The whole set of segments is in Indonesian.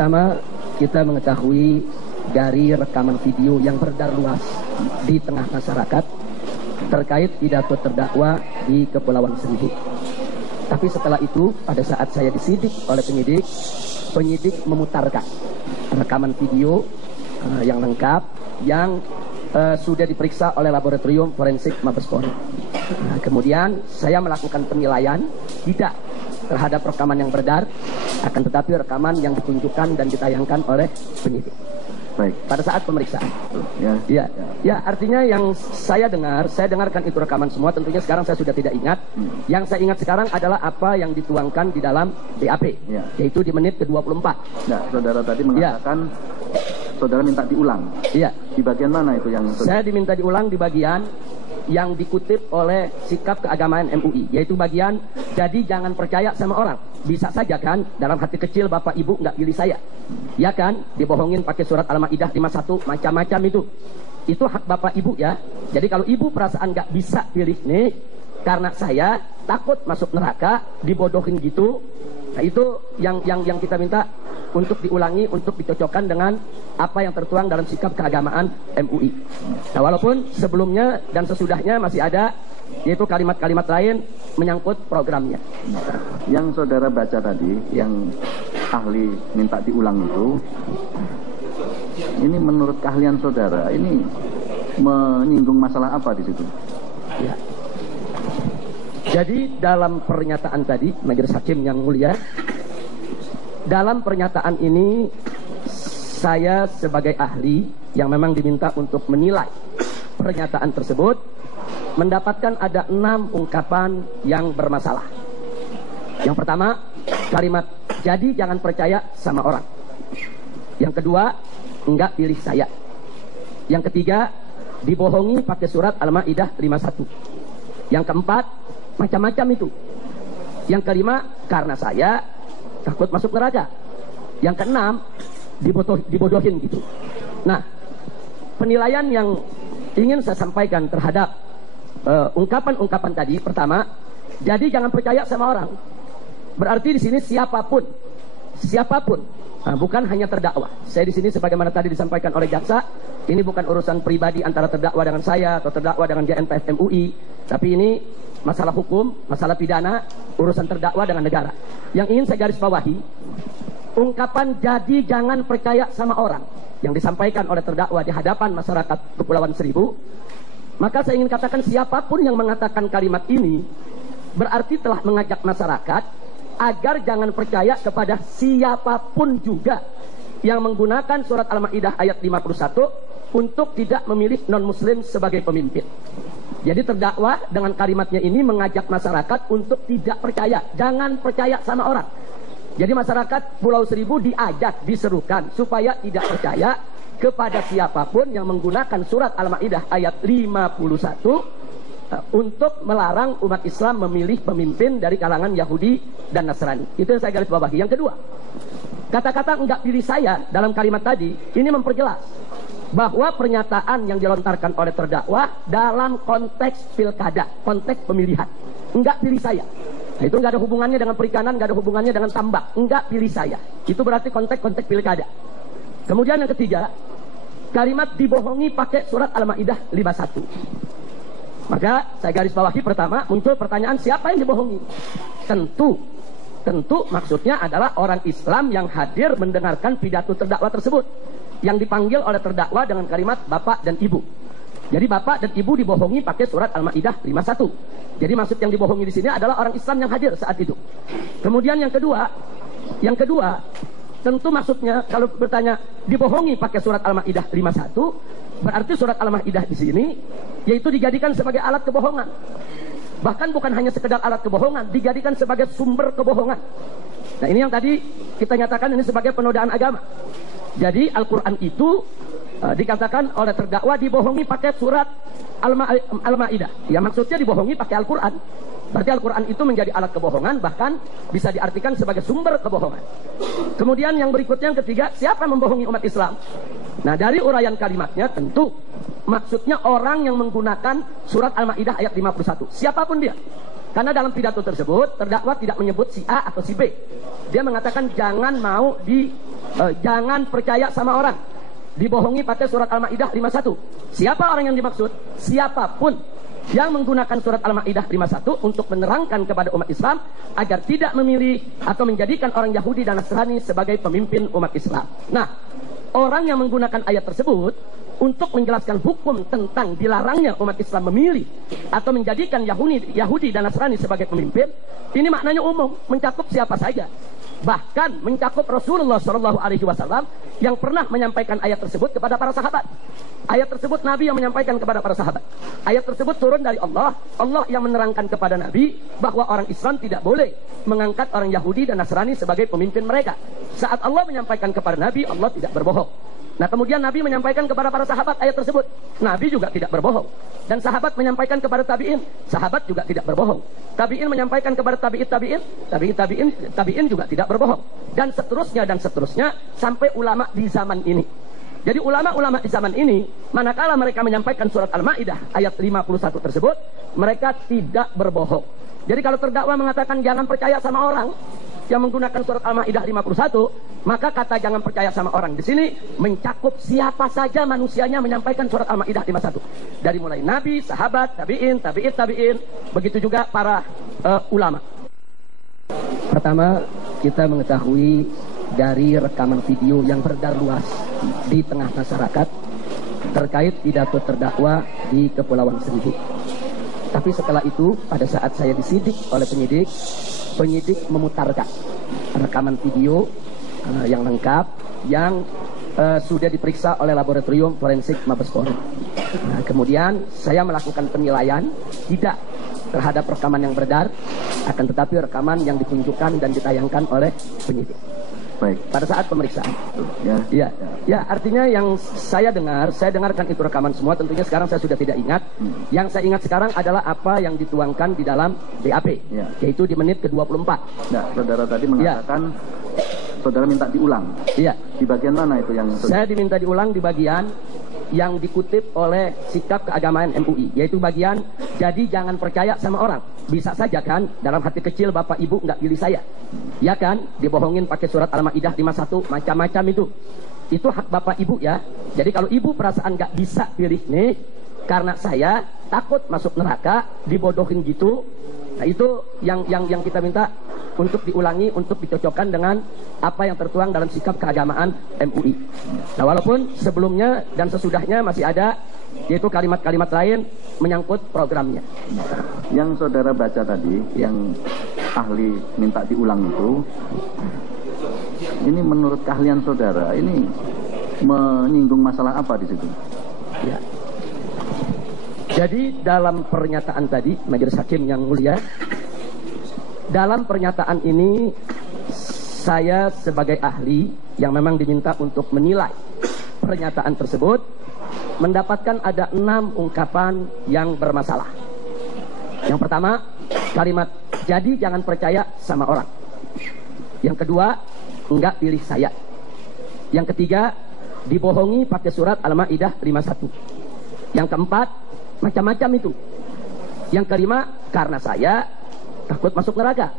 pertama, kita mengetahui dari rekaman video yang beredar luas di tengah masyarakat terkait pidato terdakwa di Kepulauan Seribu. Tapi setelah itu, pada saat saya disidik oleh penyidik memutarkan rekaman video yang lengkap yang sudah diperiksa oleh laboratorium forensik Mabes Polri. Kemudian saya melakukan penilaian tidak terhadap rekaman yang beredar, akan tetapi rekaman yang ditunjukkan dan ditayangkan oleh penyidik. Baik. Pada saat pemeriksaan. Ya. Ya, artinya yang saya dengarkan itu rekaman semua. Tentunya sekarang saya sudah tidak ingat. Yang saya ingat sekarang adalah apa yang dituangkan di dalam BAP, yaitu di menit ke-24. Nah, saudara tadi mengatakan saudara minta diulang. Iya. Di bagian mana itu yang saya diminta diulang di bagian yang dikutip oleh sikap keagamaan MUI, yaitu bagian jadi jangan percaya sama orang. Bisa saja kan dalam hati kecil Bapak Ibu nggak pilih saya, ya kan, dibohongin pakai surat Al-Maidah 51 macam-macam itu hak Bapak Ibu ya. Jadi kalau Ibu perasaan nggak bisa pilih nih karena saya takut masuk neraka dibodohin gitu, nah itu yang kita minta untuk diulangi, untuk dicocokkan dengan apa yang tertuang dalam sikap keagamaan MUI. Nah, walaupun sebelumnya dan sesudahnya masih ada, yaitu kalimat-kalimat lain menyangkut programnya. Yang saudara baca tadi, yang ahli minta diulang itu, ini menurut keahlian saudara, ini menyinggung masalah apa di situ? Ya. Jadi dalam pernyataan tadi, Majelis Hakim yang mulia, dalam pernyataan ini saya sebagai ahli yang memang diminta untuk menilai pernyataan tersebut mendapatkan ada 6 ungkapan yang bermasalah. Yang pertama, kalimat jadi jangan percaya sama orang. Yang kedua, enggak pilih saya. Yang ketiga, dibohongi pakai surat Al-Maidah 51. Yang keempat, macam-macam itu. Yang kelima, karena saya takut masuk neraka. Yang keenam, dibodohin gitu. Nah, penilaian yang ingin saya sampaikan terhadap ungkapan-ungkapan tadi, pertama, jadi jangan percaya sama orang. Berarti di sini siapapun, nah, bukan hanya terdakwa. Saya di sini sebagaimana tadi disampaikan oleh jaksa, ini bukan urusan pribadi antara terdakwa dengan saya atau terdakwa dengan GNPF MUI, tapi ini masalah hukum, masalah pidana, urusan terdakwa dengan negara. Yang ingin saya garis bawahi, ungkapan jadi jangan percaya sama orang yang disampaikan oleh terdakwa di hadapan masyarakat Kepulauan Seribu, maka saya ingin katakan siapapun yang mengatakan kalimat ini berarti telah mengajak masyarakat agar jangan percaya kepada siapapun juga yang menggunakan surat Al-Maidah ayat 51 untuk tidak memilih non-muslim sebagai pemimpin. Jadi terdakwa dengan kalimatnya ini mengajak masyarakat untuk tidak percaya, jangan percaya sama orang. Jadi masyarakat Pulau Seribu diajak, diserukan supaya tidak percaya kepada siapapun yang menggunakan surat Al-Maidah ayat 51 untuk melarang umat Islam memilih pemimpin dari kalangan Yahudi dan Nasrani. Itu yang saya garis bawahi. Yang kedua, kata-kata enggak pilih saya dalam kalimat tadi ini memperjelas bahwa pernyataan yang dilontarkan oleh terdakwa dalam konteks pilkada, konteks pemilihan. Enggak pilih saya. Nah, itu enggak ada hubungannya dengan perikanan, enggak ada hubungannya dengan tambak. Enggak pilih saya. Itu berarti konteks pilkada. Kemudian yang ketiga, kalimat dibohongi pakai surat Al-Maidah 51. Maka saya garis bawahi, pertama muncul pertanyaan siapa yang dibohongi? Tentu maksudnya adalah orang Islam yang hadir mendengarkan pidato terdakwa tersebut, yang dipanggil oleh terdakwa dengan kalimat Bapak dan Ibu. Jadi Bapak dan Ibu dibohongi pakai surat Al-Maidah 51. Jadi maksud yang dibohongi di sini adalah orang Islam yang hadir saat itu. Kemudian yang kedua, tentu maksudnya kalau bertanya dibohongi pakai surat Al-Maidah 51, berarti surat Al-Maidah di sini yaitu dijadikan sebagai alat kebohongan. Bahkan bukan hanya sekedar alat kebohongan, dijadikan sebagai sumber kebohongan. Nah, ini yang tadi kita nyatakan ini sebagai penodaan agama. Jadi Al-Quran itu dikatakan oleh terdakwa dibohongi pakai surat Al-Maidah. Ya maksudnya dibohongi pakai Al-Quran. Berarti Al-Quran itu menjadi alat kebohongan, bahkan bisa diartikan sebagai sumber kebohongan. Kemudian yang berikutnya, yang ketiga, siapa membohongi umat Islam? Nah, dari uraian kalimatnya tentu maksudnya orang yang menggunakan surat Al-Maidah ayat 51. Siapapun dia. Karena dalam pidato tersebut terdakwa tidak menyebut si A atau si B. Dia mengatakan jangan mau jangan percaya sama orang. Dibohongi pakai surat Al-Maidah 51. Siapa orang yang dimaksud? Siapapun yang menggunakan surat Al-Maidah 51 untuk menerangkan kepada umat Islam agar tidak memilih atau menjadikan orang Yahudi dan Nasrani sebagai pemimpin umat Islam. Nah, orang yang menggunakan ayat tersebut untuk menjelaskan hukum tentang dilarangnya umat Islam memilih atau menjadikan Yahudi dan Nasrani sebagai pemimpin, ini maknanya umum, mencakup siapa saja. Bahkan mencakup Rasulullah SAW yang pernah menyampaikan ayat tersebut kepada para sahabat. Ayat tersebut Nabi yang menyampaikan kepada para sahabat. Ayat tersebut turun dari Allah. Allah yang menerangkan kepada Nabi bahwa orang Islam tidak boleh mengangkat orang Yahudi dan Nasrani sebagai pemimpin mereka. Saat Allah menyampaikan kepada Nabi, Allah tidak berbohong. Nah, kemudian Nabi menyampaikan kepada para sahabat ayat tersebut. Nabi juga tidak berbohong. Dan sahabat menyampaikan kepada tabi'in. Sahabat juga tidak berbohong. Tabi'in menyampaikan kepada tabi'in juga tidak berbohong. Dan seterusnya sampai ulama di zaman ini. Jadi ulama-ulama di zaman ini, manakala mereka menyampaikan surat Al-Maidah ayat 51 tersebut, mereka tidak berbohong. Jadi kalau terdakwa mengatakan jangan percaya sama orang yang menggunakan surat Al-Maidah 51, maka kata jangan percaya sama orang di sini mencakup siapa saja manusianya menyampaikan surat Al-Maidah 51. Dari mulai nabi, sahabat, tabi'in, begitu juga para ulama. Pertama, kita mengetahui dari rekaman video yang beredar luas di tengah masyarakat terkait pidato terdakwa di Kepulauan Seribu. Tapi setelah itu, pada saat saya disidik oleh penyidik memutarkan rekaman video yang lengkap yang sudah diperiksa oleh laboratorium forensik Mabes Polri. Nah, kemudian saya melakukan penilaian tidak terhadap rekaman yang beredar, akan tetapi rekaman yang ditunjukkan dan ditayangkan oleh penyidik. Baik. Pada saat pemeriksaan. Ya, artinya yang saya dengarkan itu rekaman semua. Tentunya sekarang saya sudah tidak ingat. Yang saya ingat sekarang adalah apa yang dituangkan di dalam BAP, yaitu di menit ke-24. Nah, saudara tadi mengatakan saudara minta diulang. Iya. Di bagian mana itu yang saya diminta diulang? Di bagian yang dikutip oleh sikap keagamaan MUI, yaitu bagian jadi jangan percaya sama orang. Bisa saja kan dalam hati kecil Bapak Ibu nggak pilih saya, ya kan, dibohongin pakai surat Al-Maidah 51 macam-macam itu hak Bapak Ibu ya. Jadi kalau Ibu perasaan nggak bisa pilih nih karena saya takut masuk neraka dibodohin gitu, nah itu yang kita minta untuk diulangi, untuk dicocokkan dengan apa yang tertuang dalam sikap keagamaan MUI. Nah, walaupun sebelumnya dan sesudahnya masih ada, yaitu kalimat-kalimat lain menyangkut programnya. Yang saudara baca tadi, yang ahli minta diulang itu, ini menurut keahlian saudara, ini menyinggung masalah apa di situ? Ya. Jadi dalam pernyataan tadi, Majelis Hakim yang mulia, dalam pernyataan ini saya sebagai ahli yang memang diminta untuk menilai pernyataan tersebut mendapatkan ada 6 ungkapan yang bermasalah. Yang pertama, kalimat jadi jangan percaya sama orang. Yang kedua, enggak pilih saya. Yang ketiga, dibohongi pakai surat Al-Maidah 51. Yang keempat, macam-macam itu. Yang kelima, karena saya takut masuk neraka.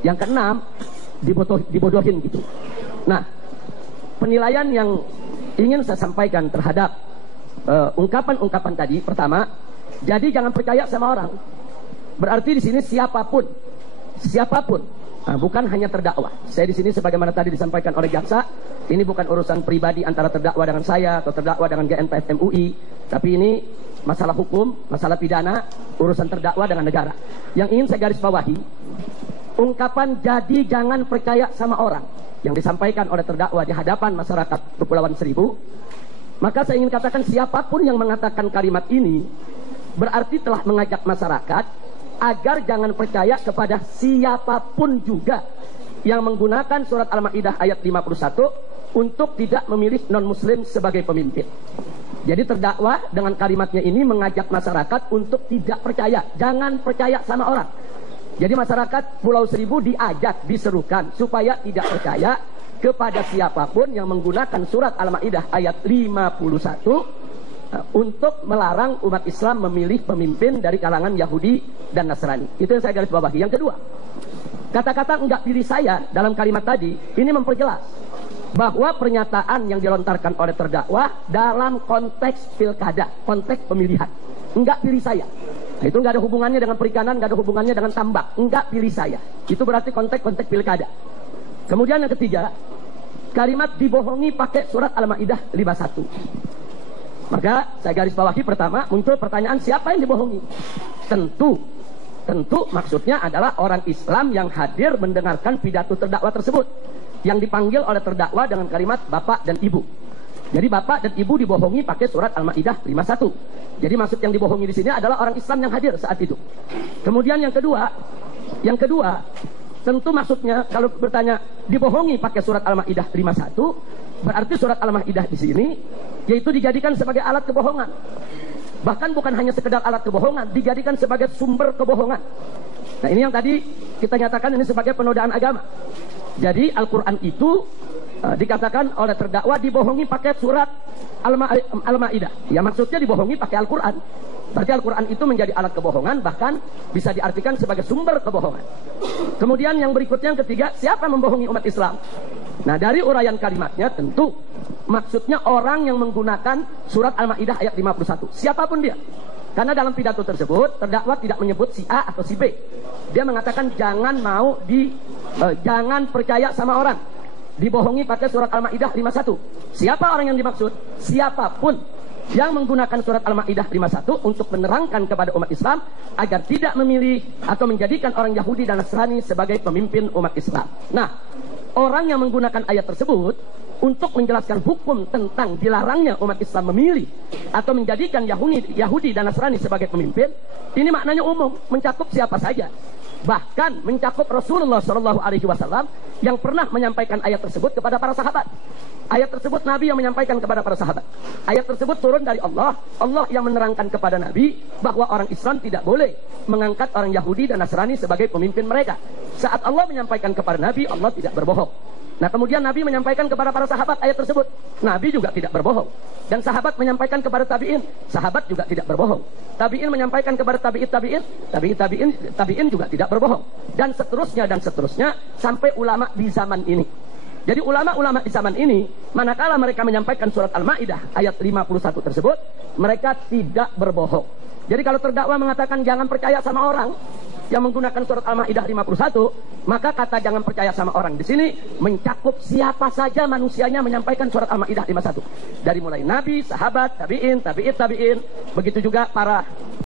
Yang keenam, dibodohin gitu. Nah, penilaian yang ingin saya sampaikan terhadap ungkapan-ungkapan tadi, pertama, jadi jangan percaya sama orang. Berarti di sini siapapun, bukan hanya terdakwa. Saya di sini sebagaimana tadi disampaikan oleh jaksa, ini bukan urusan pribadi antara terdakwa dengan saya atau terdakwa dengan GNPF MUI, tapi ini masalah hukum, masalah pidana, urusan terdakwa dengan negara. Yang ingin saya garis bawahi, ungkapan jadi jangan percaya sama orang yang disampaikan oleh terdakwa di hadapan masyarakat Kepulauan Seribu, maka saya ingin katakan siapapun yang mengatakan kalimat ini berarti telah mengajak masyarakat agar jangan percaya kepada siapapun juga yang menggunakan surat Al-Maidah ayat 51 untuk tidak memilih non-muslim sebagai pemimpin. Jadi terdakwa dengan kalimatnya ini mengajak masyarakat untuk tidak percaya, jangan percaya sama orang. Jadi masyarakat Pulau Seribu diajak, diserukan supaya tidak percaya kepada siapapun yang menggunakan surat Al-Maidah ayat 51 untuk melarang umat Islam memilih pemimpin dari kalangan Yahudi dan Nasrani. Itu yang saya garis bawahi. Yang kedua, kata-kata enggak pilih saya dalam kalimat tadi ini memperjelas bahwa pernyataan yang dilontarkan oleh terdakwa dalam konteks pilkada, konteks pemilihan, enggak pilih saya. Nah, itu enggak ada hubungannya dengan perikanan, enggak ada hubungannya dengan tambak, enggak pilih saya. Itu berarti konteks pilkada. Kemudian yang ketiga, kalimat dibohongi pakai surat Al-Maidah 51. Maka saya garis bawahi, pertama muncul pertanyaan, siapa yang dibohongi? Tentu maksudnya adalah orang Islam yang hadir mendengarkan pidato terdakwa tersebut, yang dipanggil oleh terdakwa dengan kalimat bapak dan ibu. Jadi bapak dan ibu dibohongi pakai surat Al-Maidah 51. Jadi maksud yang dibohongi di sini adalah orang Islam yang hadir saat itu. Kemudian yang kedua, tentu maksudnya kalau bertanya dibohongi pakai surat Al-Maidah 51, berarti surat Al-Maidah di sini yaitu dijadikan sebagai alat kebohongan. Bahkan bukan hanya sekedar alat kebohongan, dijadikan sebagai sumber kebohongan. Nah, ini yang tadi kita nyatakan ini sebagai penodaan agama. Jadi Al-Quran itu dikatakan oleh terdakwa dibohongi pakai surat Al-Maidah. Ya, maksudnya dibohongi pakai Al-Quran. Berarti Al-Quran itu menjadi alat kebohongan, bahkan bisa diartikan sebagai sumber kebohongan. Kemudian yang berikutnya, yang ketiga, siapa membohongi umat Islam? Nah, dari uraian kalimatnya tentu maksudnya orang yang menggunakan surat Al-Maidah ayat 51. Siapapun dia. Karena dalam pidato tersebut terdakwa tidak menyebut si A atau si B. Dia mengatakan jangan percaya sama orang. Dibohongi pakai surat Al-Maidah 51. Siapa orang yang dimaksud? Siapapun yang menggunakan surat Al-Maidah 51 untuk menerangkan kepada umat Islam agar tidak memilih atau menjadikan orang Yahudi dan Nasrani sebagai pemimpin umat Islam. Nah, orang yang menggunakan ayat tersebut untuk menjelaskan hukum tentang dilarangnya umat Islam memilih atau menjadikan Yahudi dan Nasrani sebagai pemimpin, ini maknanya umum, mencakup siapa saja. Bahkan mencakup Rasulullah SAW yang pernah menyampaikan ayat tersebut kepada para sahabat. Ayat tersebut Nabi yang menyampaikan kepada para sahabat. Ayat tersebut turun dari Allah. Allah yang menerangkan kepada Nabi bahwa orang Islam tidak boleh mengangkat orang Yahudi dan Nasrani sebagai pemimpin mereka. Saat Allah menyampaikan kepada Nabi, Allah tidak berbohong. Nah, kemudian Nabi menyampaikan kepada para sahabat ayat tersebut. Nabi juga tidak berbohong. Dan sahabat menyampaikan kepada tabi'in. Sahabat juga tidak berbohong. Tabi'in menyampaikan kepada tabi'in juga tidak berbohong. Dan seterusnya sampai ulama di zaman ini. Jadi ulama-ulama di zaman ini, manakala mereka menyampaikan surat Al-Maidah ayat 51 tersebut, mereka tidak berbohong. Jadi kalau terdakwa mengatakan jangan percaya sama orang yang menggunakan surat Al-Maidah 51, maka kata jangan percaya sama orang di sini mencakup siapa saja manusianya menyampaikan surat Al-Maidah 51. Dari mulai Nabi, sahabat, tabi'in, begitu juga para